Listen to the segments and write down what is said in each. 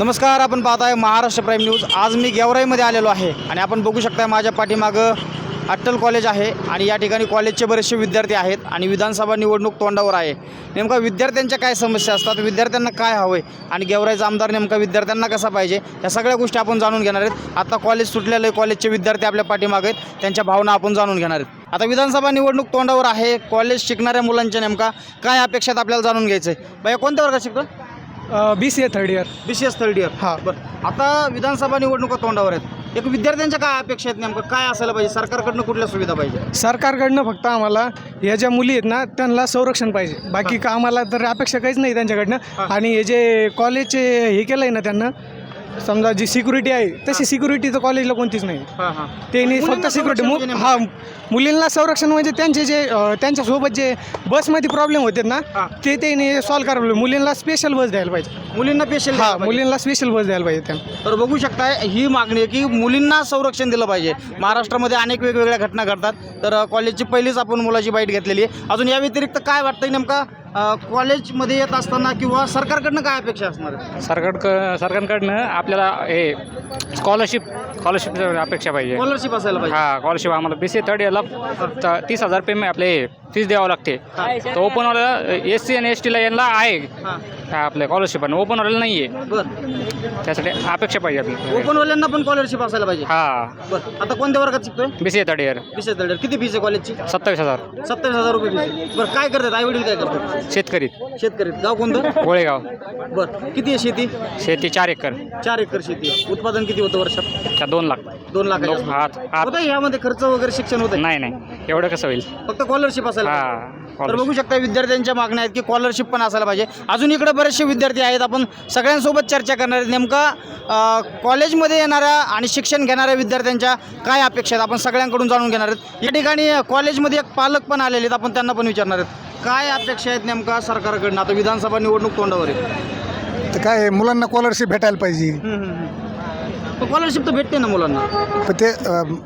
नमस्कार आपण पाहत आहे महाराष्ट्र प्राईम न्यूज आज मी गेवराईमध्ये आलेलो आहे आणि आपण बघू शकता माझ्या पाठीमागं अट्टल कॉलेज आहे आणि या ठिकाणी कॉलेजचे बरेचसे विद्यार्थी आहेत आणि विधानसभा निवडणूक तोंडावर आहे. नेमका विद्यार्थ्यांच्या काय समस्या असतात? विद्यार्थ्यांना काय हवं आहे आणि गेवराईचा आमदार नेमका विद्यार्थ्यांना कसा पाहिजे? या सगळ्या गोष्टी आपण जाणून घेणार आहेत. आता कॉलेज सुटलेलं आहे कॉलेजचे विद्यार्थी आपल्या पाठीमागे आहेत. त्यांच्या भावना आपण जाणून घेणार आहेत. आता विधानसभा निवडणूक तोंडावर आहे. कॉलेज शिकणाऱ्या मुलांच्या नेमका काय अपेक्षात आपल्याला जाणून घ्यायचं आहे बाया कोणत्या वर्गात शिकतो B C A third year B C S third year हा. बरं. आता विधानसभा निवडणुका तोंडावर आहेत. एक विद्यार्थ्यांच्या काय अपेक्षा आहेत नेमकं? काय असायला पाहिजे? सरकारकडनं कुठल्या सुविधा पाहिजे? सरकारकडनं फक्त आम्हाला या ज्या मुली आहेत ना त्यांना संरक्षण पाहिजे. बाकी का आम्हाला तर अपेक्षा काहीच नाही त्यांच्याकडनं. आणि हे जे कॉलेजचे हे केलं आहे ना त्यांना समजा जी सिक्युरिटी आहे तशी सिक्युरिटी तर कॉलेजला कोणतीच नाही. हां हां. त्यांनी फक्त मुलींना सिक्युरिटी संरक्षण म्हणजे हा मुलींना संरक्षण म्हणजे त्यांचे जे अं, त्यांच्यासोबत जे बसमध्ये प्रॉब्लेम होते ना हा. ते त्यांनी सॉल्व्ह करायला मुलींना स्पेशल बस द्यायला पाहिजे. मुलींना पेशल हा मुलींना स्पेशल बस द्यायला पाहिजे त्यांना. तर बघू शकताय ही मागणी आहे की मुलींना संरक्षण दिलं पाहिजे. महाराष्ट्रामध्ये अनेक वेगवेगळ्या घटना घडतात. तर अ, कॉलेजची पहिलीच आपण मुलाची बाईट घेतलेली आहे. अजून या व्यतिरिक्त काय वाटतंय नेमका? कॉलेजमध्ये येत असताना किंवा सरकारकडनं काय अपेक्षा असणार? सरकार सरकारकडनं आपल्याला हे स्कॉलरशिप स्कॉलरशिप अपेक्षा पाहिजे. स्कॉलरशिप असायला पाहिजे. हा स्कॉलरशिप आम्हाला बी सी थर्ड इयरला त- तीस हजार पेमेंट आपले फीस द्यावं लागते. तर ओपनवाला एस सी आणि एस टीला यांना आहे. हां. हा, आपलं स्कॉलरशिप आणि ओपनवाल्याला नाही आहे बरं. त्यासाठी अपेक्षा पाहिजे आपली ओपनवाल्यांना पण स्कॉलरशिप असायला पाहिजे. हा. बरं. आता कोणत्या वर्गात शिकतोय? बी सी थर्ड इयर विशेष दर्जा किती फीस आहे कॉलेजची सत्तावीस हजार. सत्तावीस हजार रुपये फीस आहे. बरं काय करतात? आई वडील काय करतात? शेतकरी. शेतकरी. गाव कोणतं? गोळेगाव. बरं. किती आहे शेती? शेती चार एकर. चार एकर शेती. आहे. उत्पादन किती होतं वर्षात? त्या दोन लाख. दोन लाख दोन हात हात. होतं ह्यामध्ये खर्च वगैरे शिक्षण होतं नाही नाही. एवढं कसं होईल? फक्त स्कॉलरशिप असायला. हा. तर बघू शकता विद्यार्थ्यांच्या मागण्या आहेत की स्कॉलरशिप पण असायला पाहिजे. अजून इकडे बरेचसे विद्यार्थी आहेत. आपण सगळ्यांसोबत चर्चा करणार आहेत. नेमका कॉलेजमध्ये येणाऱ्या आणि शिक्षण घेणाऱ्या विद्यार्थ्यांच्या काय अपेक्षा आहेत? आपण सगळ्यांकडून जाणून घेणार आहेत. या ठिकाणी कॉलेजमध्ये एक पालक पण आलेले आहेत. आपण त्यांना पण विचारणार आहेत. काय अपेक्षा आहेत नेमका सरकारकडनं? आता विधानसभा निवडणूक तोंडावर आहे. तर काय आहे, मुलांना स्कॉलरशिप भेटायला पाहिजे. स्कॉलरशिप तर भेटते ना मुलांना? पण ते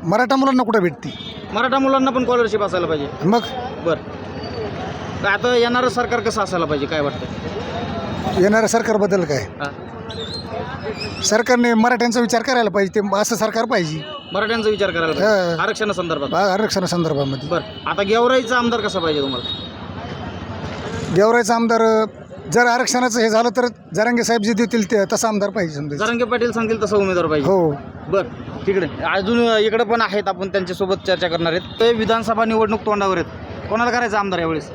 मराठा मुलांना कुठं भेटते? मराठा मुलांना पण स्कॉलरशिप असायला पाहिजे. मग? बरं. तर आता येणारं सरकार कसं असायला पाहिजे? काय वाटतं येणाऱ्या सरकारबद्दल काय? हां. सरकारने मराठ्यांचा विचार करायला पाहिजे ते असं सरकार पाहिजे. मराठ्यांचा विचार करायला पाहिजे. हा. आरक्षणासंदर्भात बा- आरक्षणासंदर्भामध्ये बरं. आता गेवराईचा आमदार कसा पाहिजे तुम्हाला? गेवरायचा आमदार अं, जर आरक्षणाचं हे झालं तर जरांगे साहेब जे देतील ते तसा आमदार पाहिजे समजा. जरांगे पाटील सांगतील तसा उमेदवार पाहिजे. हो. बरं. तिकडे. अजून इकडे पण आहेत आपण त्यांच्यासोबत चर्चा करणार आहेत. ते विधानसभा निवडणूक तोंडावर आहेत. कोणाला करायचं आमदार यावेळेस?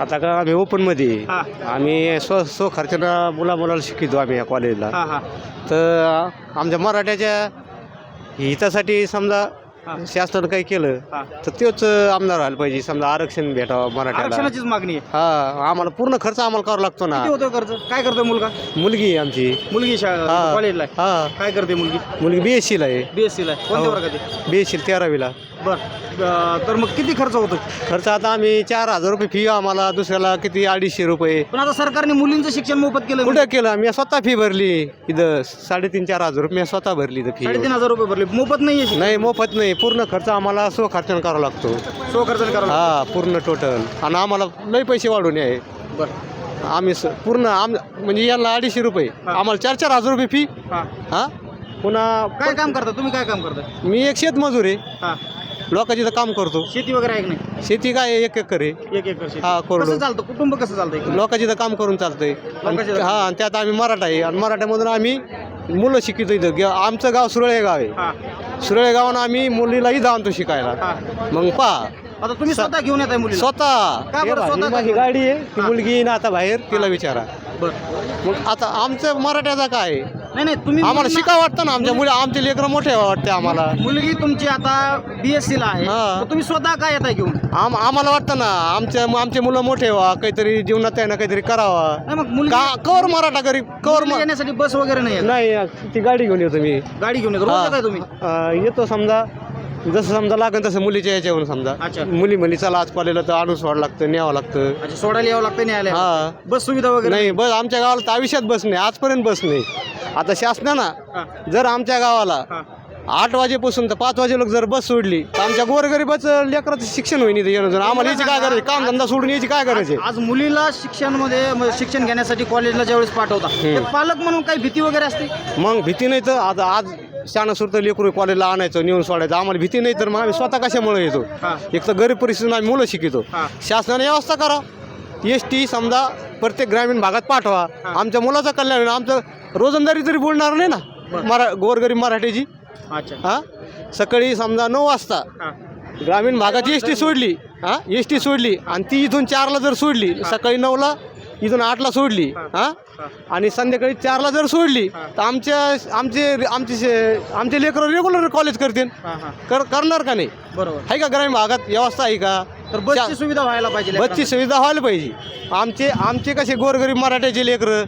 आता का आम्ही ओपनमध्ये हां. आम्ही स्व स्व खर्चानं मुला मुलाला शिकितो आम्ही या कॉलेजला हां हां. तर आमच्या मराठ्याच्या हितासाठी समजा हां. शासनानं काही केलं हां. तर तेच आमदार व्हायला पाहिजे. समजा आरक्षण भेटावं मराठ्याला. आरक्षणाचीच मागणी आहे. हा आम्हाला पूर्ण खर्च आम्हाला करावा लागतो ना. किती होतो कर्ज काय करतोय मुलगा? मुलगी आहे आमची. मुलगी शाळा हा. कॉलेजला. हा. काय करते मुलगी? मुलगी बी एस सीला आहे. बी एस सीला कोणत्या हो. वर्गात आहे? बी एस सी तेरावीला बरं. तर मग किती खर्च होतो खर्च आता आम्ही चार हजार रुपये फी आम्हाला दुसऱ्याला किती? अडीचशे रुपये. पण आता सरकारने मुलींचं शिक्षण मोफत केलं कुठं केलं? मी स्वतः फी भरली. इथं साडेतीन चार हजार रुपये मी स्वतः भरली इथं फी साडेतीन हजार रुपये भरले. मोफत नाही आहे नाही मोफत नाही. पूर्ण खर्च आम्हाला स्व खर्चानं करावा लागतो. सो खर्च करावं लागतं. हा पूर्ण टोटल आणि आम्हाला लई पैसे वाढून आहे. बरं. आम्ही स- पूर्ण आम म्हणजे यांना अडीचशे रुपये. आम्हाला चार चार हजार रुपये फी हां. हा? पुन्हा काय काम करता? तुम्ही काय काम करता? मी एक शेतमजूर आहे. हां. लोकांची तर काम करतो. शेती वगैरे आहे की नाही? शेती काय आहे, एक एकर आहे. एक एकर शेती. हा, कोरडं. कसं चालतं? कुटुंब कसं चालतं इकडं? लोकांची तर काम करून चालतंय. लोकांची हा आणि त्यात आम्ही मराठा आहे. आणि मराठ्यामधून आम्ही मुलं शिकितो इथं. गे- आमचं गाव सुरळे गाव आहे. हा. सुरळे गावानं आम्ही मुलीला इथं आणतो शिकायला. हा. मग पा आता तुम्ही स्वतः घेऊन येत आहे मुलीला? स्वतः. का हे बरं स्वतः माझी? गाडी आहे. ती. मुलगी येईन आता बाहेर तिला विचारा. बरं. मग आता आमचं मराठ्याचा काय आहे? नाही नाही तुम्ही आम्हाला मुलींना- शिकावं वाटतं ना आमच्या मुली आमचे लेकरं मोठे वाटते आम्हाला. मुलगी तुमची आता बी एस ला आहे. हा. तर तुम्ही स्वतः काय येत आहे घेऊन? आम आम्हाला वाटतं ना आमच्या आमचे मुलं मोठे व्हा काहीतरी जीवनात त्यांना काहीतरी करावा. नाही मग मुलगी का कवर मराठा गरीब कवर मुलीला येण्यासाठी बस वगैरे नाही आहे. नाही ती गाडी घेऊन येतो मी. गाडी घेऊन येतो. रोज हा. तुम्ही? अं, येतो समजा. जसं समजा लागेल तसं मुलीच्या याच्यावरून समजा. मुली म्हणी चला आज कॉलेजला तर आणून सोडावं लागतं न्यावं लागतं. अच्छा सोडायला यावं लागतं आल्या हा. बस सुविधा वगैरे नाही बस आमच्या गावाला तर आयुष्यात बस नाही आजपर्यंत बस नाही. आता शासनानं हा. जर आमच्या गावाला हा. आठ वाजेपासून तर पाच वाजे लोक जर बस सोडली तर आमच्या गोरगरीबाचं लेकराचं शिक्षण होईन इथं येणं जाणं. आम्हाला याची काय करायची काम धंदा सोडून याची काय करायचे आज मुलीला शिक्षणमध्ये म- शिक्षण घेण्यासाठी कॉलेजला ज्यावेळेस पाठवता ते पालक म्हणून काही भीती वगैरे असते? मग भीती नाही तर आता आज शाणं सुरतं लेकरू कॉलेजला आणायचं नेऊन सोडायचं. आम्हाला भीती नाही तर मग आम्ही स्वतः कशामुळे येतो. एक तर गरीब परिस्थितीतून आम्ही मुलं शिकितो. शासनाने व्यवस्था करा. एस टी समजा प्रत्येक ग्रामीण भागात पाठवा. आमच्या मुलाचं कल्याण होईल. आमचं रोजंदारी तरी बोलणार नाही ना? मरा गोरगरीब मराठीची? हां? सकाळी समजा नऊ वाजता. ग्रामीण भागाची एस टी सोडली हां? एस टी सोडली आणि ती इथून चारला जर सोडली सकाळी नऊला इथून आठला सोडली हां. आणि संध्याकाळी चारला जर सोडली तर आमच्या आमचे आमचे शे- आमचे लेकरं रेग्युलर कॉलेज करतील. कर करणार का नाही? बरोबर. आहे का ग्रामीण भागात व्यवस्था आहे का? तर बसची सुविधा व्हायला पाहिजे बसची सुविधा व्हायला पाहिजे. आमचे आमचे कसे गोरगरीब मराठ्याचे लेकरं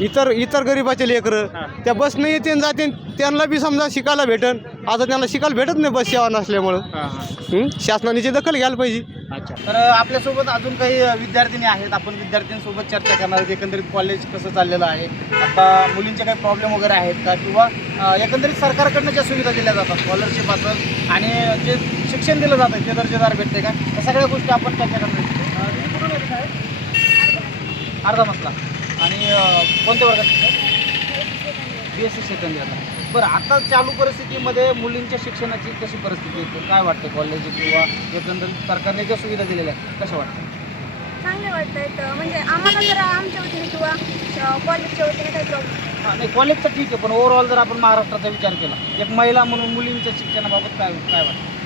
इतर इतर गरीबाचे लेकरं त्या बसने येते आणि जाते त्यांना बी समजा शिकायला भेटन. आता त्यांना शिकायला भेटत नाही बस सेवा नसल्यामुळं. हा? शासनाने याची दखल घ्यायला पाहिजे. अच्छा. तर आपल्यासोबत अजून काही विद्यार्थिनी आहेत. आपण विद्यार्थ्यांसोबत चर्चा करणार आहोत. एकंदरीत कॉलेज कसं चाललेलं आहे? आता मुलींचे काही प्रॉब्लेम वगैरे आहेत का? किंवा अ, एकंदरीत सरकारकडनं ज्या सुविधा दिल्या जातात स्कॉलरशिप असेल आणि जे शिक्षण दिलं जातं ते दर्जेदार भेटते का? या सगळ्या गोष्टी आपण चर्चा करणार आहोत. अ, तुम्ही कुठून येते शाळेत? अर्धा मसला आणि अ, कोणत्या वर्गात? बी एस सी सेकंड इयरला बरं आता चालू परिस्थितीमध्ये मुलींच्या शिक्षणाची कशी परिस्थिती आहे? काय वाटतं कॉलेज किंवा एकंदरीत सरकारने ज्या सुविधा दिलेल्या आहेत कशा वाटतं चांगले वाटत म्हणजे आम्हाला जर आमच्या वतीने किंवा कॉलेजच्या वतीने काही प्रॉब्लेम हा, नाही कॉलेजचं ठीक आहे पण ओव्हरऑल जर आपण महाराष्ट्राचा विचार केला एक महिला म्हणून मुलींच्या शिक्षणाबाबत काय काय वाटतं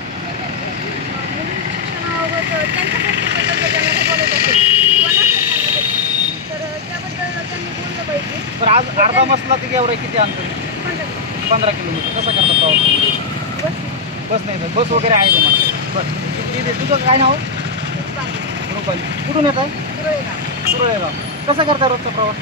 शिक्षणाबाबत त्यांच्या व्यक्तिगत कॉलेज असेल किंवा नसेल त्यांना तर त्याबद्दल त्यांनी बोललं पाहिजे. तर आज अर्धा मसला ते किती अंतर? आहे? पंधरा किलोमीटर. कसं करतात प्रवास बस बस नाही बस वगैरे आहे तुम्हाला. बस. ठीक तुझं काय नाव? रुपाली. कुठून येत आहे सुरळेगाव. कसं करता रोजचा प्रवास?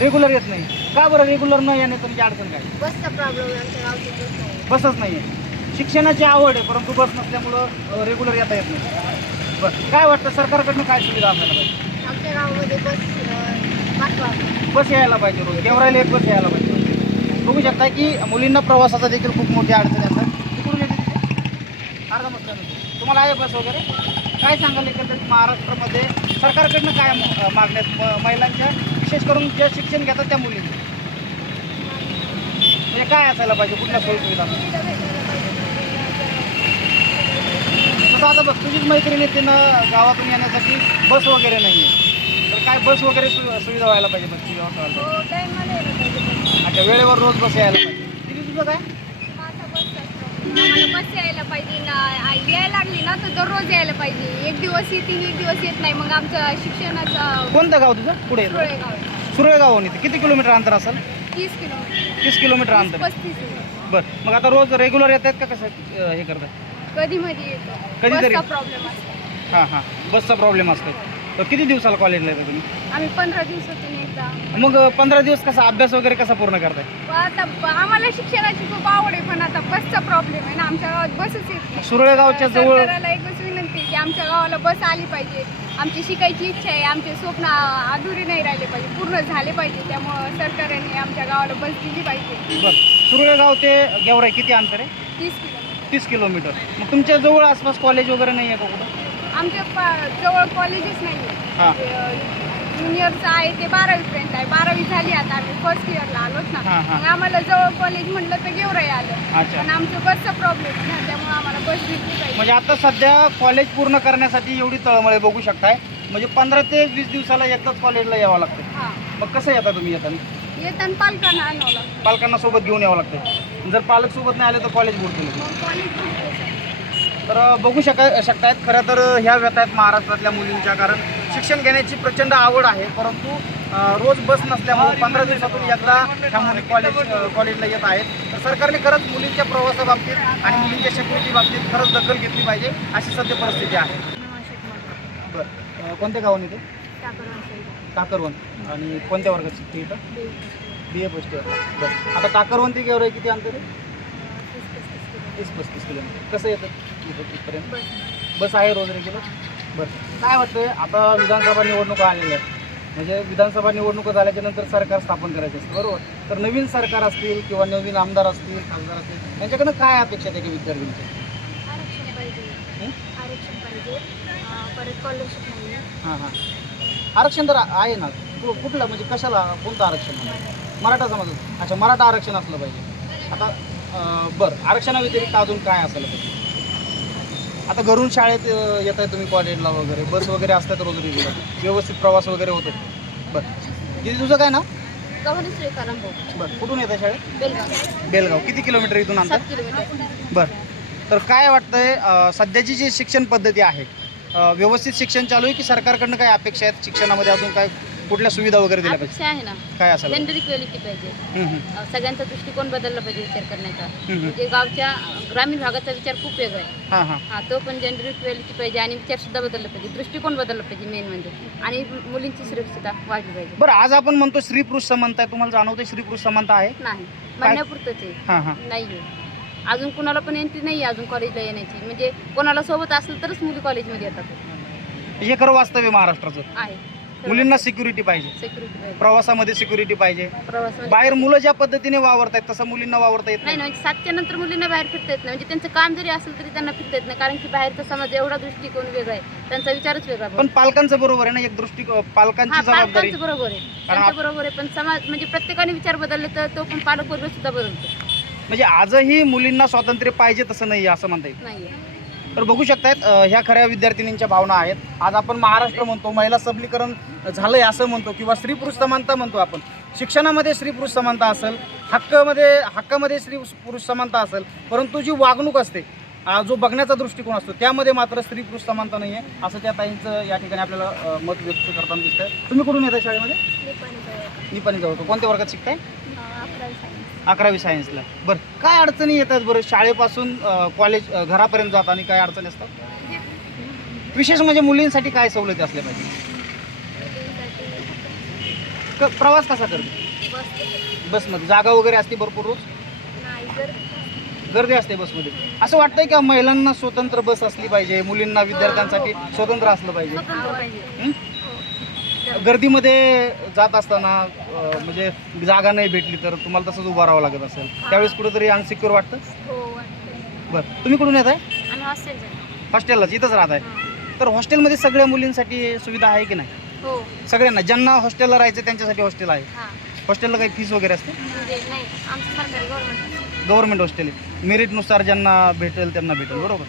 रेग्युलर येत नाही. का बरं रेग्युलर नाही येणे तुमची अडचण काय? बसचा प्रॉब्लेम बसच नाही आहे शिक्षणाची आवड आहे परंतु बस नसल्यामुळं रेग्युलर येता येत नाही. बरं. काय वाटतं? सरकारकडनं काय सुविधा आपल्याला पाहिजे? आमच्या गावामध्ये बस बस यायला पाहिजे रोज गेवरायला एक बस यायला पाहिजे बघू शकता की मुलींना प्रवासाचा देखील खूप मोठी अडचण येतात तिकडून येते तिथे? अर्धा मसल्यामध्ये तुम्हाला आहे बस वगैरे? काय सांगाल एकंदरीत महाराष्ट्रामध्ये? सरकारकडनं काय मागण्यात म- महिलांच्या विशेष करून जे शिक्षण घेतात त्या मुलींचे म्हणजे काय असायला पाहिजे? कुठल्या सोयीसुविधा? तसं आता बघ तुझीच मैत्रीण येते तिनं गावातून येण्यासाठी बस वगैरे नाही आहे काय बस वगैरे सु- सुविधा व्हायला पाहिजे बसची व्यवस्था व्हायला. हो टाईममध्ये यायला पाहिजे अच्छा वेळेवर रोज बस यायला पाहिजे. किती तुझं काय? माझा बसचा आम्हाला बस यायला पाहिजे ना. आ- यायला लागली ना तर दररोज यायला पाहिजे. एक दिवस येते एक दिवस येत नाही. मग आमचं शिक्षणाचं कोणतं गाव तुझं? पुढे येतं? सुरळेगाव. आहे. सुरळेगावहून इथे. किती किलोमीटर अंतर असेल? तीस किलोमीटर तीस किलोमीटर अंतर. पस्तीस किलोमीटर. बरं. मग आता रोज रेग्युलर येत आहेत का कसं? अं, हे करतात? कधी मध्ये येतो. कधीतरी. बसचा प्रॉब्लेम असतो. हां हां. बसचा प्रॉब्लेम असतो. तर किती दिवसाला कॉलेजला येता तुम्ही? आम्ही पंधरा दिवसातून एकदा. मग पंधरा दिवस कसा अभ्यास वगैरे कसा पूर्ण करताय? व आता ब- आम्हाला शिक्षणाची खूप आवड आहे पण आता बसचा प्रॉब्लेम आहे ना. आमच्या गावात बसच येत नाही. सुरळेगावच्या जवळ सरकारला एकच विनंती आहे की आमच्या गावाला बस आली पाहिजे. आमची शिकायची इच्छा आहे आमचे स्वप्न आ- अधुरे नाही राहिले पाहिजे पूर्ण झाले पाहिजे. त्यामुळं सरकारने आमच्या गावाला बस दिली पाहिजे. बरं. सुरळेगाव ते गेवराई किती अंतर आहे? तीस किलोमीटर. तीस किलोमीटर. मग तुमच्या जवळ आसपास कॉलेज वगैरे नाही आहे का कुठं? आमच्या पा- जवळ कॉलेजेस नाही हां. आहे ज्युनियरचं आहे ते बारावीपर्यंत आहे. बारावी झाली आता आम्ही फर्स्ट इयरला आलोच ना. हां, हां. मग आम्हाला जवळ कॉलेज म्हटलं तर गेवराई आलं. अच्छा. पण आमचं बसचा प्रॉब्लेम आहे ना त्यामुळे आम्हाला बस भेटली पाहिजे म्हणजे आता सध्या कॉलेज पूर्ण करण्यासाठी एवढी तळमळे बघू शकताय. म्हणजे पंधरा ते वीस दिवसाला एकदाच कॉलेजला यावं लागतं. हां. मग कसं येता तुम्ही येताना? येताना पालकांना आणावं लागतं. पालकांना सोबत घेऊन यावं लागतं. जर पालक सोबत नाही आले तर कॉलेज बुडतील. मग कॉलेज. तर बघू शका शकतायत. खरं तर ह्या व्यथा आहेत महाराष्ट्रातल्या मुलींच्या. कारण शिक्षण घेण्याची प्रचंड आवड आहे. परंतु रोज बस नसल्यामुळे पंधरा दिवसातून एकदा ह्या मुली कॉलेज कॉलेजला येत आहेत. तर सरकारने खरंच मुलींच्या प्रवासाबाबतीत आणि मुलींच्या सेक्युरिटी बाबतीत खरंच दखल घेतली पाहिजे अशी सध्या परिस्थिती आहे. बरं. कोणत्या गावाने इथे काकरवन आणि कोणत्या वर्गात शिकते इथं? बी ए फर्स्ट इयर बरं. आता काकरवन ते आहे किती अंतर आहे? तीस पस्तीस किलोमीटर. कसं येतं? इथं तिथपर्यंत बस आहे रोज रेग्युलर बरं. काय वाटतंय आता विधानसभा निवडणुका आलेल्या आहेत. म्हणजे विधानसभा निवडणुका झाल्याच्यानंतर सरकार स्थापन करायचे असते बरोबर? तर नवीन सरकार असतील किंवा नवीन आमदार असतील खासदार असतील यांच्याकडनं काय अपेक्षा आहे की विद्यार्थ्यांची आरक्षण पाहिजे. आरक्षण पाहिजे. परत स्कॉलरशिप नाही हां हां. आरक्षण तर आहे ना. कु- कुठलं? म्हणजे कशाला? कोणतं आरक्षण मराठा समाज अच्छा मराठा आरक्षण असलं पाहिजे. आता अं, बरं. आरक्षणाव्यतिरिक्त अजून काय असायला पाहिजे? आता घरून शाळेत येत आहे तुम्ही कॉलेजला वगैरे बस वगैरे असतात रोज रेग्युलर व्यवस्थित प्रवास वगैरे होतो बरं. किती तुझं काय ना बरं. कुठून येत आहे शाळेत? बेलगाव. बेलगाव. किती किलोमीटर इथून किलोमीटर बरं. तर काय वाटतंय सध्याची जी शिक्षण पद्धती आहे व्यवस्थित शिक्षण चालू आहे की सरकारकडनं काय अपेक्षा आहेत? शिक्षणामध्ये अजून काय कुठल्या सुविधा वगैरे दिल्या पाहिजे? अपेक्षा आहे ना. काय असायला जेंडर इक्वेलिटी पाहिजे. अ, सगळ्यांचा दृष्टिकोन बदलला पाहिजे विचार करण्याचा. म्हणजे गावच्या ग्रामीण भागाचा विचार खूप वेगळा आहे. हां हां. हा तो पण जेंडर इक्वेलिटी पाहिजे आणि विचार सुद्धा बदलला पाहिजे. दृष्टिकोन बदलला पाहिजे मेन म्हणजे. आणि मुलींची सुरक्षितता वाढली पाहिजे. बरं आज आपण म्हणतो स्त्री पुरुष समानता आहे. तुम्हाला जाणवते स्त्री पुरुष समानता आहे? नाही. म्हणण्यापुरतंच आहे. हां हां. नाहीये. अजून कुणाला पण एंट्री नाही अजून कॉलेजला येण्याची. म्हणजे कोणाला सोबत असलं तरच मुली कॉलेजमध्ये येतात. हे खरं वास्तव आहे महाराष्ट्राचं. आहे. मुलींना सिक्युरिटी पाहिजे. सिक्युरिटी पाहिजे. प्रवासामध्ये सिक्युरिटी पाहिजे. प्रवास बाहेर मुलं ज्या पद्धतीने वावरत आहेत तसं मुलींना वावरता येत नाही नाही. ना म्हणजे सातच्या नंतर मुलींना बाहेर फिरता येत नाही. म्हणजे त्यांचं काम जरी असेल तरी त्यांना फिरता येत नाही. कारण की बाहेरचा समाज एवढा दृष्टिकोन वेगळा आहे. त्यांचा विचारच वेगळा पण पालकांचं बरोबर आहे ना? एक दृष्टी पालकांची हा जबाबदारी. पालकांचं बरोबर आहे. त्यांचं बरोबर आहे. पण समाज म्हणजे प्रत्येकाने विचार बदलले तर तो पण पालकवर्ग सुद्धा बदलतो. म्हणजे आजही मुलींना स्वातंत्र्य पाहिजे तसं नाही असं म्हणता येईल. नाहीये. तर बघू शकतायत ह्या खऱ्या विद्यार्थिनींच्या भावना आहेत. आज आपण महाराष्ट्र म्हणतो महिला सबलीकरण झालंय असं म्हणतो किंवा स्त्री पुरुष समानता म्हणतो आपण. शिक्षणामध्ये स्त्री पुरुष समानता असेल हक्कामध्ये हक्कामध्ये स्त्री पुरुष समानता असेल परंतु जी वागणूक असते जो बघण्याचा दृष्टिकोन असतो त्यामध्ये मात्र स्त्री पुरुष समानता नाही आहे असं त्या ताईंचं या ठिकाणी आपल्याला मत व्यक्त करताना दिसतंय. तुम्ही कुठून येता. शाळेमध्ये निपाणी जवळ कोणत्या वर्गात शिकताय? अकरावी सायन्सला बरं काय अडचणी येतात बरं शाळेपासून अ, कॉलेज अ, घरापर्यंत जाताना काय अडचणी असतात? विशेष म्हणजे मुलींसाठी काय सवलती असल्या पाहिजे? क- प्रवास कसा करते? बसमध्ये. जागा वगैरे असते भरपूर रोज? गर्दी असते बसमध्ये. असं वाटतंय का महिलांना स्वतंत्र बस असली पाहिजे मुलींना विद्यार्थ्यांसाठी स्वतंत्र असलं पाहिजे. हं? गर्दीमध्ये जात असताना अ, म्हणजे जागा नाही भेटली तर तुम्हाला तसंच उभं राहावं लागत असेल. त्यावेळेस कुठेतरी अनसिक्युअर वाटतं? हो वाटतं. बरं. तुम्ही कुठून येत आहे आणि हॉस्टेल हॉस्टेललाच इथंच राहत आहे तर हॉस्टेलमध्ये सगळ्या मुलींसाठी सुविधा आहे की नाही? हो. सगळ्यांना ज्यांना हॉस्टेलला राहायचं त्यांच्यासाठी हॉस्टेल आहे. हां. हॉस्टेलला काही फीस वगैरे असते म्हणजे नाही आमचं सरकारी गव्हर्नमेंट गव्हर्नमेंट हॉस्टेल आहे. मेरिटनुसार ज्यांना भेटेल त्यांना भेटेल बरोबर?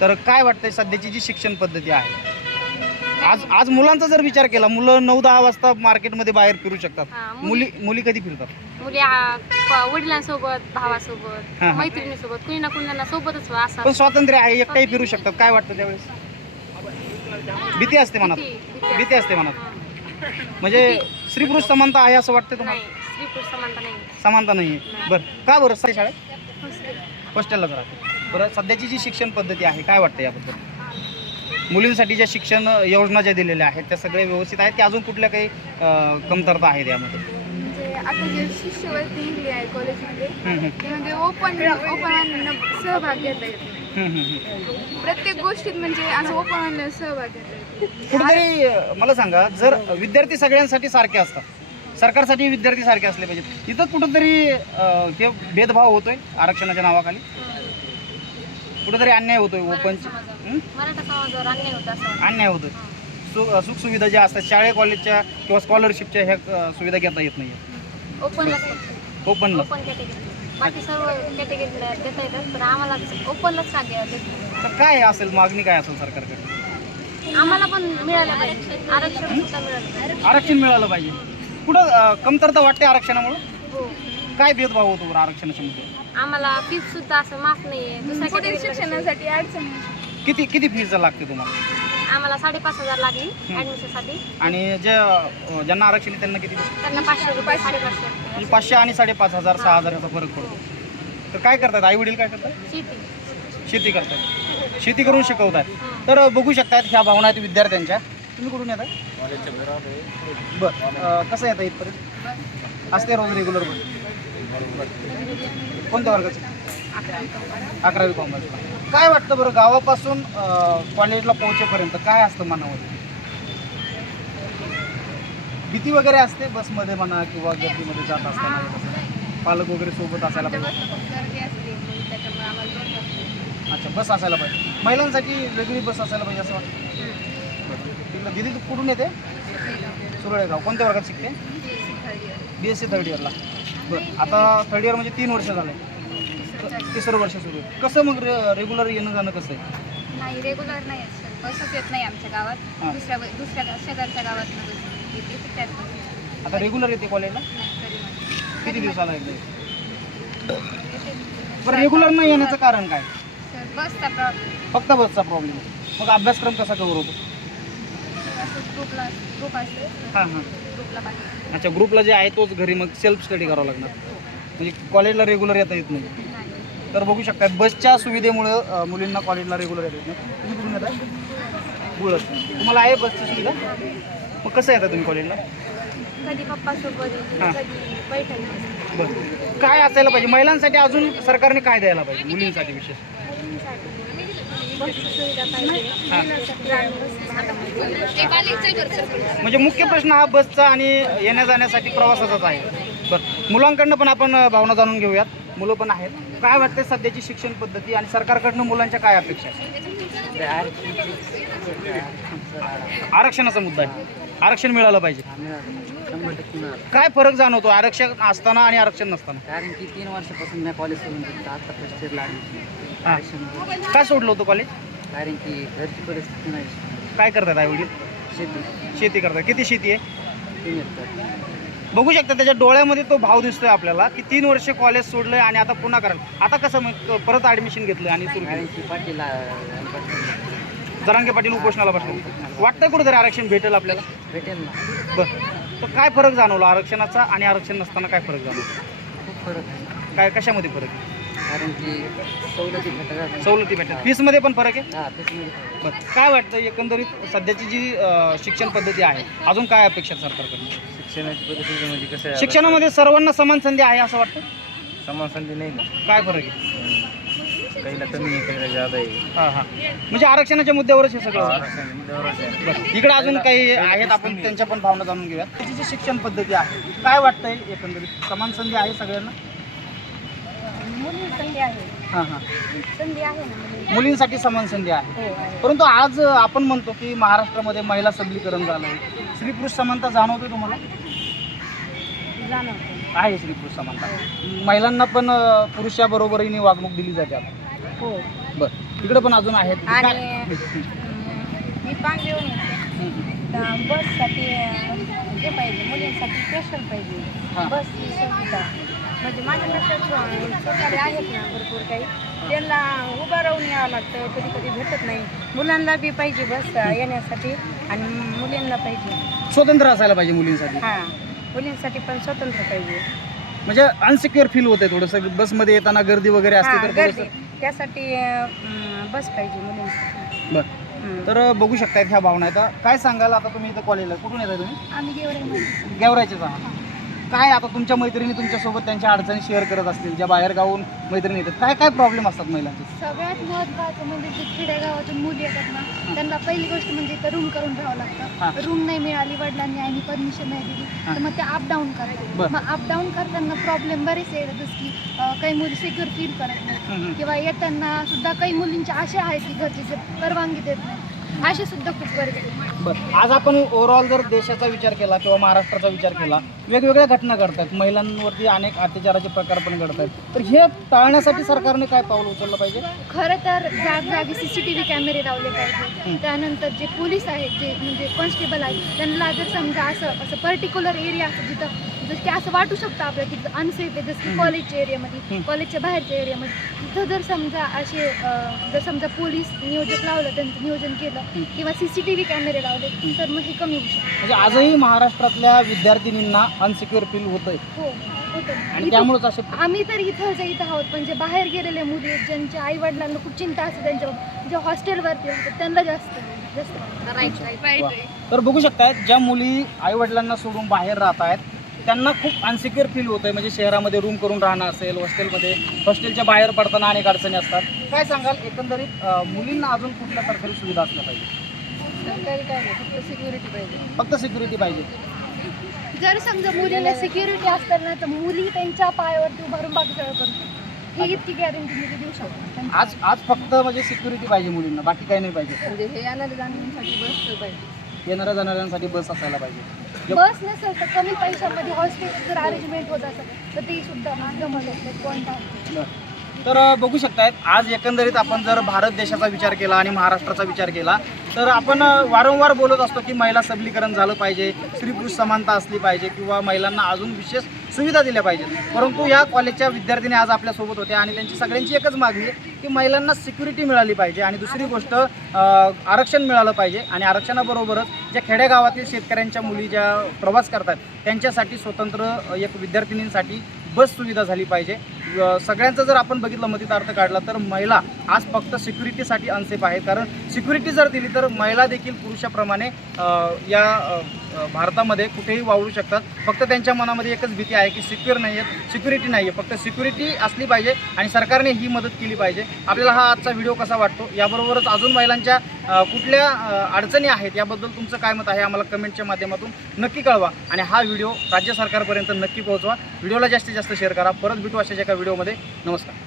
तर काय वाटतंय सध्याची जी शिक्षण पद्धती आहे? आज आज मुलांचा जर विचार केला मुलं नऊ दहा वाजता मार्केटमध्ये बाहेर फिरू शकतात. हां मुली मुली कधी फिरतात? मुली आ, प- वडिलांसोबत भावासोबत हां, हां. मैत्रिणीसोबत कुणी ना कुणी सोबतच असं पण स्वातंत्र्य आहे एकटाही फिरू शकतात. काय वाटतं त्यावेळेस? भीती असते मनात. भीती- भीती भीती असते मनात. म्हणजे स्त्री पुरुष समानता आहे असं वाटतं तुम्हाला? नाही स्त्री पुरुष समानता नाही. समानता नाही आहे. बरं. का बरं? शाळेत? हॉस्टेललाच राहते बरं सध्याची जी शिक्षण पद्धती आहे काय वाटतं याबद्दल? मुलींसाठी ज्या शिक्षण योजना ज्या दिलेल्या आहेत त्या सगळ्या व्यवस्थित आहेत की अजून कुठल्या काही अं, कमतरता आहेत यामध्ये? म्हणजे आता जे शिष्यवृत्ती निघली आहे कॉलेजमध्ये हम्म, हम्म, त्यामध्ये ओपन ओपन सहभाग घेता येतो हम्म, हम्म, हम्म. प्रत्येक गोष्टीत म्हणजे असं ओपन सहभाग घेता येतो कुठेतरी अं, मला सांगा जर विद्यार्थी सगळ्यांसाठी सारखे असतात सरकारसाठी विद्यार्थी सारखे असले पाहिजेत इथं कुठंतरी अं, हे भेदभाव होतोय आरक्षणाच्या नावाखाली? कुठंतरी अन्याय होतोय ओपनची हं? मराठा समाजावर अन्याय होता असं वाटतं. अन्याय होतोय. सु सुख सुविधा ज्या असतात शाळे कॉलेजच्या किंवा स्कॉलरशिपच्या ह्या अं, सुविधा घेता येत नाही ओपनला ओपन कॅटेगरी बाकी सर्व कॅटेगरीला देता येतात पण आम्हाला ओपनलाच का घ्या तर काय असेल मागणी काय असेल सरकारकडे? आम्हाला पण मिळालं पाहिजे. आरक्षण सुद्धा मिळालं पाहिजे. आरक्षण मिळालं पाहिजे. कुठं अं, कमतरता वाटते आरक्षणामुळं? हो. काय भेदभाव होतो बरं आरक्षणाच्या मध्ये? आम्हाला फीस सुद्धा असं माफ नाही आहे दुसऱ्या पुढील category ला शिक्षणासाठी अडचण. किती किती फीज लागते तुम्हाला? आम्हाला साडेपाच हजार लागली ॲडमिशनसाठी आणि जे अं, ज्यांना आरक्षण आहे त्यांना किती? त्यांना पाचशे रुपये साडेपाचशे रुपये. म्हणजे पाचशे आणि साडेपाच हजार सहा हजार याचा फरक पडतो. तर काय करतात? आई वडील काय करतात? शेती. शेती करतात. शेती करून शिकवतात. तर बघू शकतात ह्या भावना आहेत विद्यार्थ्यांच्या. तुम्ही कुठून येत? बरं. कसं येतं इथपर्यंत? असते रोज रेग्युलर कोणत्या वर्गाचं? अकरावी कॉमर्स काय वाटतं बरं गावापासून कॉलेजला पोहोचेपर्यंत काय असतं मनामध्ये? भीती वगैरे असते बसमध्ये म्हणा किंवा गर्दीमध्ये जात असताना. पालक वगैरे सोबत असायला पाहिजे? अच्छा बस असायला पाहिजे. महिलांसाठी वेगळी बस असायला पाहिजे असं वाटतं? दिदी तू कुठून येते? सुरळेगाव. कोणत्या वर्गात शिकते? बी एस सी थर्ड इयरला बरं. आता थर्ड इयर म्हणजे तीन वर्ष झाले तिसरं वर्ष सुरू आहे. कसं मग रेग्युलर येणं जाणं कसं आहे? नाही रेग्युलर नाही आहेत सर. बसच येत नाही आमच्या गावात. दुसऱ्या दुसऱ्या शेजारच्या गावात बस येते. तर त्याच बस. आता रेग्युलर येते कॉलेजला नाही तरी. किती दिवसाला एकदा येते? बरं रेग्युलर नाही येण्याचं कारण काय? सर बसचा प्रॉब्लेम फक्त बसचा प्रॉब्लेम मग अभ्यासक्रम कसा कवर होतो? असं ग्रुपला ग्रुप असते हां हां. ग्रुपला पाठवतो अच्छा ग्रुपला जे आहे तोच घरी मग सेल्फ स्टडी करावा लागणार. म्हणजे कॉलेजला रेग्युलर येता येत नाही. तर बघू शकता बसच्या सुविधेमुळं अ, मुलींना कॉलेजला रेग्युलर येत नाही. तुम्ही कुठून येता बुळत तुम्हाला आहे बसची सुविधा? मग कसं येता तुम्ही कॉलेजला कधी येते हां. कधी बैठक असते. बरं. काय असायला पाहिजे? महिलांसाठी अजून सरकारने काय द्यायला पाहिजे? मुलींसाठी विशेष. बसची सुविधा पाहिजे. म्हणजे मुख्य प्रश्न हा बसचा आणि येण्या जाण्यासाठी प्रवासाचाच आहे. बरं मुलांकडनं पण आपण भावना जाणून घेऊयात. मुलं पण आहेत. काय वाटते सध्याची शिक्षण पद्धती आणि सरकारकडनं मुलांच्या काय अपेक्षा आहेत? आरक्षणाचा मुद्दा आहे. आरक्षण मिळालं पाहिजे. काय फरक जाणवतो? आरक्षण असताना आणि आरक्षण नसताना? कारण की तीन वर्षापासून मी कॉलेज सोडून आता फर्स्ट इयरला. ॲडमिशन काय सोडलं होतं कॉलेज कारण की घरची परिस्थिती नाही. काय करतात आई वडील? शेती. शेती करतात. किती शेती आहे? तीन बघू शकता त्याच्या डोळ्यामध्ये तो भाव दिसतोय आपल्याला की तीन वर्ष कॉलेज सोडलंय आणि आता पुन्हा करायला आता कसं मग परत ऍडमिशन घेतलं आणि सुरू कारण केलं की पाटील आणि पाटील. जरांगे पाटील उपोषणाला बसले. वाटतंय कुठेतरी आरक्षण भेटेल आपल्याला? भेटेल ना. बरं. तर काय फरक जाणवला? आरक्षणाचा आणि आरक्षण नसताना काय फरक जाणवला? खूप फरक आहे. काय कशामध्ये फरक आहे? कारण की सवलती भेटतात सवलती भेटतात. फीसमध्ये पण फरक आहे? हां. बरं. काय वाटतं एकंदरीत सध्याची जी अं, शिक्षण पद्धती आहे अजून काय अपेक्षा सरकारकडून? शिक्षणाची परिस्थिती म्हणजे कसं आहे शिक्षणामध्ये सर्वांना समान संधी आहे असं वाटतं? समान संधी नाही ना. काय फरक आहे? काहीला कमी आहे काहीला जादा आहे. हां हां. म्हणजे आरक्षणाच्या मुद्द्यावरच हे सगळं आरक्षण मुद्द्यावरच आहे. बरं. इकडे अजून काही आहेत आपण त्यांच्या पण भावना जाणून घेऊया त्याची जी शिक्षण पद्धती आहे काय वाटतंय एकंदरीत? समान संधी आहे सगळ्यांना? मुली संधी आहे. हां हां. संधी आहे ना मुली मुलींसाठी समान संधी आहे. हो आहे. परंतु आज आपण म्हणतो की महाराष्ट्रामध्ये महिला सबलीकरण झालं आहे स्त्री पुरुष समानता जाणवते तुम्हाला? जाणवतं. आहे स्त्री पुरुष समानता महिलांना पण अं, पुरुषा बरोबरीने वागणूक दिली जाते आता. हो. बरं. इकडे पण अजून आहेत. आणि काय- मी पांगेऊन येते. तर बससाठी अं, हे पाहिजे. मुलींसाठी स्पेशल पाहिजे. हां. बसची सुविधा. म्हणजे माझ्या लक्षात सरकारी आहेत ना भरपूर काही. त्यांना उभं राहून यावं लागतं कधी कधी भेटत नाही. मुलांना बी पाहिजे बस येण्यासाठी आणि मुलींना पाहिजे. स्वतंत्र असायला पाहिजे मुलींसाठी. हां मुलींसाठी पण स्वतंत्र पाहिजे. म्हणजे अनसिक्युअर फील होते थोडंसं बसमध्ये येताना गर्दी वगैरे असते तर गर्दी. थोडंसं. त्यासाठी अं, बस पाहिजे मुलींसाठी. बरं. हं. तर बघू शकताय ह्या भावना. आहेत काय सांगाल? आता तुम्ही इथं कॉलेजला कुठून येताय तुम्ही? आम्ही गेवराई गेवरायचेच आहात. काय आता तुमच्या मैत्रिणी तुमच्यासोबत त्यांच्या अडचणी शेअर करत असतील ज्या बाहेर गावून मैत्रिणी येतात काय काय प्रॉब्लेम असतात महिलांचे सगळ्यात महत्त्वाचं म्हणजे जे खेडेगावातून मुली येतात ना त्यांना पहिली गोष्ट म्हणजे इथं रूम करून राहावं हां. लागतं रूम नाही मिळाली वडिलांनी आणि परमिशन नाही दिली हां. तर मग ते अप डाऊन करतात बरं. मग अप डाऊन करताना प्रॉब्लेम बरेच येतात जसं की अं, काही मुली सिक्युअर फील करत नाही. किंवा येताना सुद्धा काही मुलींच्या अशा आहेत की घरचे जे परवानगी देत नाही असे सुद्धा खूप. बरं. आज आपण ओव्हरऑल जर देशाचा विचार केला किंवा महाराष्ट्राचा विचार केला वेगवेगळ्या घटना घडतात. महिलांवरती अनेक अत्याचाराचे प्रकार पण घडतात. तर हे टाळण्यासाठी सरकारने काय पाऊल उचललं पाहिजे? खरं तर जागजागी सी सी टी व्ही कॅमेरे लावले पाहिजे. त्यानंतर जे पोलीस आहेत जे म्हणजे कॉन्स्टेबल आहेत त्यांना जर समजा असं असं पर्टिक्युलर एरिया जिथं जसं की असं वाटू शकतं आपल्याला की अनसेफ आहे जसं की कॉलेजच्या एरियामध्ये कॉलेजच्या बाहेरच्या एरियामध्ये तिथं जर समजा असे जर समजा पोलीस नियोजक लावलं त्यांचं नियोजन केलं किंवा सी सी टी व्ही कॅमेरे लावले तर मग हे कमी होऊ शकतं. म्हणजे आजही महाराष्ट्रातल्या विद्यार्थिनींना अनसिक्युअर फील होतंय. हो होतं आणि इथं- त्यामुळेच असे आम्ही तर इथं इथं आहोत पण जे बाहेर गेलेले मुली आहेत, ज्यांच्या आई वडिलांना खूप चिंता असते त्यांच्या जे हॉस्टेलवरती राहतात त्यांना जास्त जास्त राईट राईट वा. तर बघू शकताय ज्या मुली आईवडिलांना सोडून बाहेर राहत आहेत त्यांना खूप अनसिक्युअर फील होतंय. म्हणजे शहरामध्ये रूम करून राहणं असेल हॉस्टेलमध्ये हॉस्टेलच्या बाहेर पडताना अनेक अडचणी असतात. काय सांगाल? एकंदरीत मुलींना अजून कुठल्या सरकारी सुविधा असल्या पाहिजे? सरकारी काय नाही फक्त सिक्युरिटी पाहिजे. फक्त सिक्युरिटी पाहिजे. जर समजा मुलीला सिक्युरिटी असतात ना तर मुली त्यांच्या पायावरती उभारून बाकी सगळं करतो ही इतकी गॅरंटी मी देऊ शकतो आज आज फक्त म्हणजे सिक्युरिटी पाहिजे मुलींना बाकी काही नाही पाहिजे. म्हणजे हे येणाऱ्या बस पाहिजे. येणाऱ्या जाणाऱ्यांसाठी बस असायला पाहिजे. बस नसेल तर कमी पैशामध्ये हॉस्टेल जर अरेंजमेंट होत असेल तर ती सुद्धा जमत असते कोणता तर बघू शकतायत आज एकंदरीत आपण जर भारत देशाचा विचार केला आणि महाराष्ट्राचा विचार केला तर आपण वारंवार बोलत असतो की महिला सबलीकरण झालं पाहिजे स्त्री पुरुष समानता असली पाहिजे किंवा महिलांना अजून विशेष सुविधा दिल्या पाहिजेत. परंतु या कॉलेजच्या विद्यार्थीने आज आपल्यासोबत होत्या आणि त्यांची सगळ्यांची एकच मागणी आहे की महिलांना सिक्युरिटी मिळाली पाहिजे आणि दुसरी गोष्ट आरक्षण मिळालं पाहिजे आणि आरक्षणाबरोबरच ज्या खेडेगावातील शेतकऱ्यांच्या मुली ज्या प्रवास करतात त्यांच्यासाठी स्वतंत्र एक विद्यार्थिनींसाठी बस सुविधा झाली पाहिजे. सगळ्यांचं जर आपण बघितलं मतितार्थ काढला तर महिला आज फक्त सिक्युरिटीसाठी अनसेफ आहे कारण सिक्युरिटी जर दिली तर महिला देखील पुरुषाप्रमाणे या भारतामध्ये कुठेही वावरू शकतात. फक्त त्यांच्या मनामध्ये एकच भीती आहे की सिक्युअर नाही आहे सिक्युरिटी नाही आहे फक्त सिक्युरिटी असली पाहिजे आणि सरकारने ही मदत केली पाहिजे. आपल्याला हा आजचा व्हिडिओ कसा वाटतो? याबरोबरच अजून महिलांच्या कुठल्या अडचणी आहेत? याबद्दल तुमचं काय मत आहे? आम्हाला कमेंटच्या माध्यमातून नक्की कळवा. आणि हा व्हिडिओ राज्य सरकारपर्यंत नक्की पोहोचवा. व्हिडिओला जास्तीत जास्त शेअर करा. परत भेटू अशाच एका व्हिडिओमध्ये नमस्कार.